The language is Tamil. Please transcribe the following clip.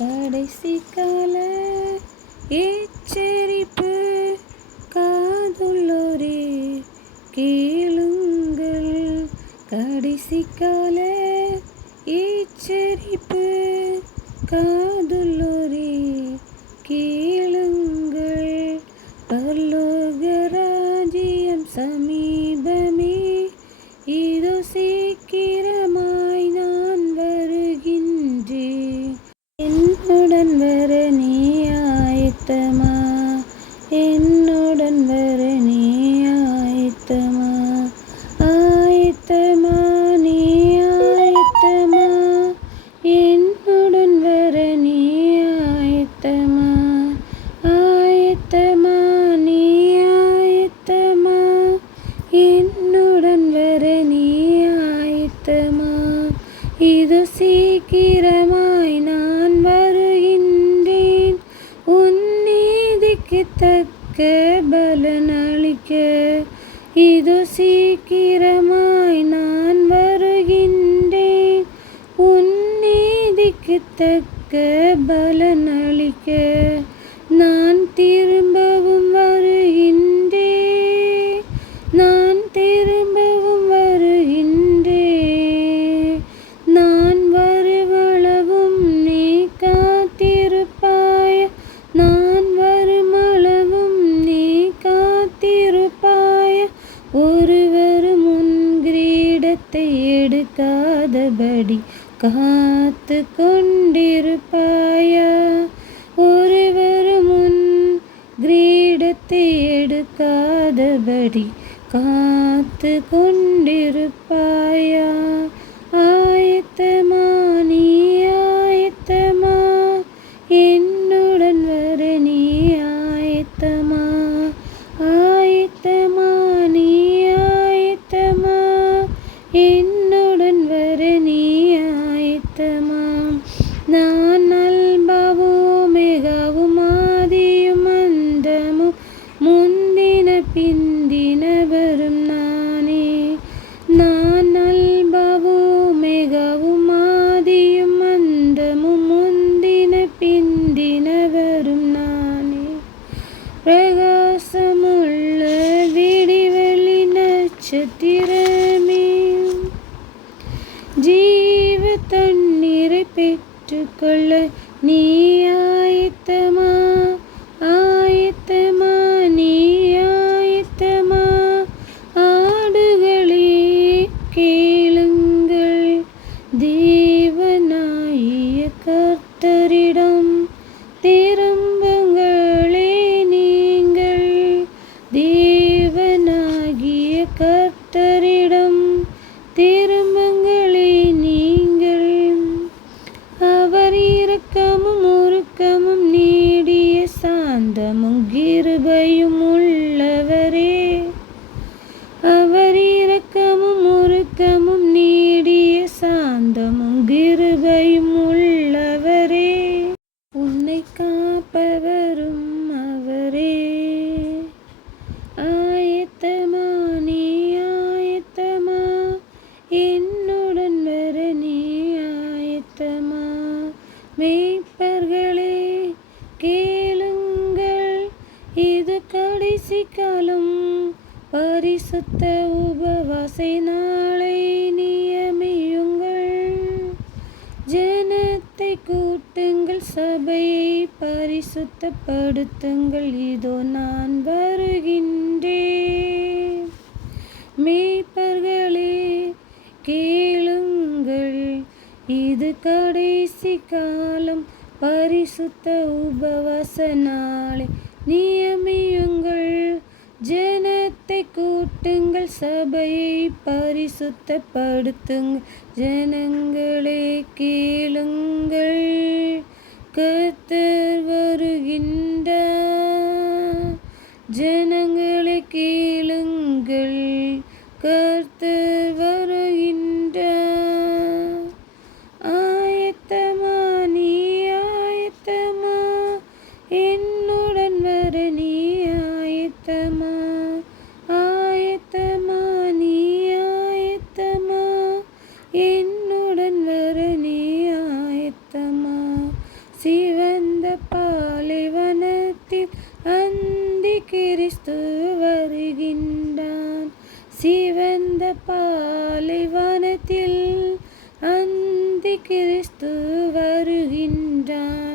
கடைசி கால எச்சரிப்பு காதுள்ளோரே கேளுங்கள். கடைசி கால எச்சரிப்பு காதுள்ளோரே கேளுங்கள். பரலோக ராஜ்யம் சமீபமே, இதோ சீக்கிரமாய் நான் வருகின்றேன். என்னுடன் வர நீ ஆயத்தமா? என்னுடன் வர நீ ஆயத்தமா? ஆயத்தமா, நீ ஆயத்தமா? என்னுடன் வர நீ ஆயத்தமா? ஆயத்தமா, நீ ஆயத்தமா? என்னுடன் வர நீ ஆயத்தமா? இது சீக்கிரமாய் நான் வருகின்றேன். உன் நீதிக்கு தக்க பலனளிக்க. இது சீக்கிரமாய் நான் வருகின்றேன். உன் நீதிக்கு தக்க பலனளிக்க. நான் திரும்பவும் வருகின்றேன். நான் திரும்பவும் வருகின்றேன். நான் வருமளவும் நீ காத்திருப்பாய். நான் வருமளவும் நீ காத்திருப்பாய். ஒருவரும் உன் கிரீடத்தை எடுக்காதபடி காத்து கொண்டிருப்பாயா? ஒருவரும் உன் கிரீடத்தை எடுக்காதபடி காத்து கொண்டிருப்பாயா? ஆயத்தமா, நீ ஆயத்தமா? என்னுடன் வர நீ ஆயத்தமா? ஆயத்தமா, நீ ஆயத்தமா? என்னுடன் வர நீ ஆயத்தமா? நான் அல்பாவும் ஓமெகாவும் ஆதியும் அந்தமும் முந்தின பிந்தினவரும் நானே. நான் அல்பாவும் ஓமெகாவும் ஆதியும் அந்தமும் முந்தின பிந்தினவரும் நானே. பிரகாசமுள்ள விடிவெளி நட்சத்திரமே, ஜீவ தண்ணீரை பெற்றுக்கொள்ள நீ ஆயத்தமா? ஆயத்தமா, நீ ஆயத்தமா? ஆடுகளே கேளுங்கள். தேவனாகிய கர்த்தரிடம் திரும்புங்களே நீங்கள். தேவனாகிய கர்த்தரிடம் திரும்புங்களே நீங்கள். அவர் இரக்கமும் உருக்கமும் நீடிய சாந்தமும் கிருபையும் உள்ளவரே. அவர் இரக்கமும் உருக்கமும் நீடிய சாந்தமும் கிருபையும் உள்ளவரே. உன்னை காப்பவரும் அவரே. ஆயத்தமா, நீ ஆயத்தமா? என்னுடன் வர நீ ஆயத்தமா? மேய்ப்பர்களே கேளுங்கள். இது கடைசி காலம். பரிசுத்த உபவாசை நாளை நியமியுங்கள். ஜனத்தை கூட்டுங்கள், சபையை பரிசுத்தப்படுத்துங்கள். இதோ நான் வருகின்றேன். மேய்ப்பர்களே கேளுங்கள். இது கடைசி காலம். பரிசுத்த உபவாச நாளை நியமியுங்கள். ஜனத்தை கூட்டுங்கள், சபையை பரிசுத்தப்படுத்துங்கள். ஜனங்களே கேளுங்கள், கர்த்தர் வருகின்றார். ஜனங்களே கேளுங்கள், கர்த்தர் வருகின்றார். ஆயத்தமா, நீ ஆயத்தமா? என்னுடன் வர நீ ஆயத்தமா? ஆயத்தமா, நீ ஆயத்தமா? என்னுடன் வர நீ ஆயத்தமா? சிவந்த பாலைவனத்தில் அந்தி கிறிஸ்து வருகின்றான். சிவந்த பாலைவனத்தில் அந்தி கிறிஸ்து வருகின்றான்.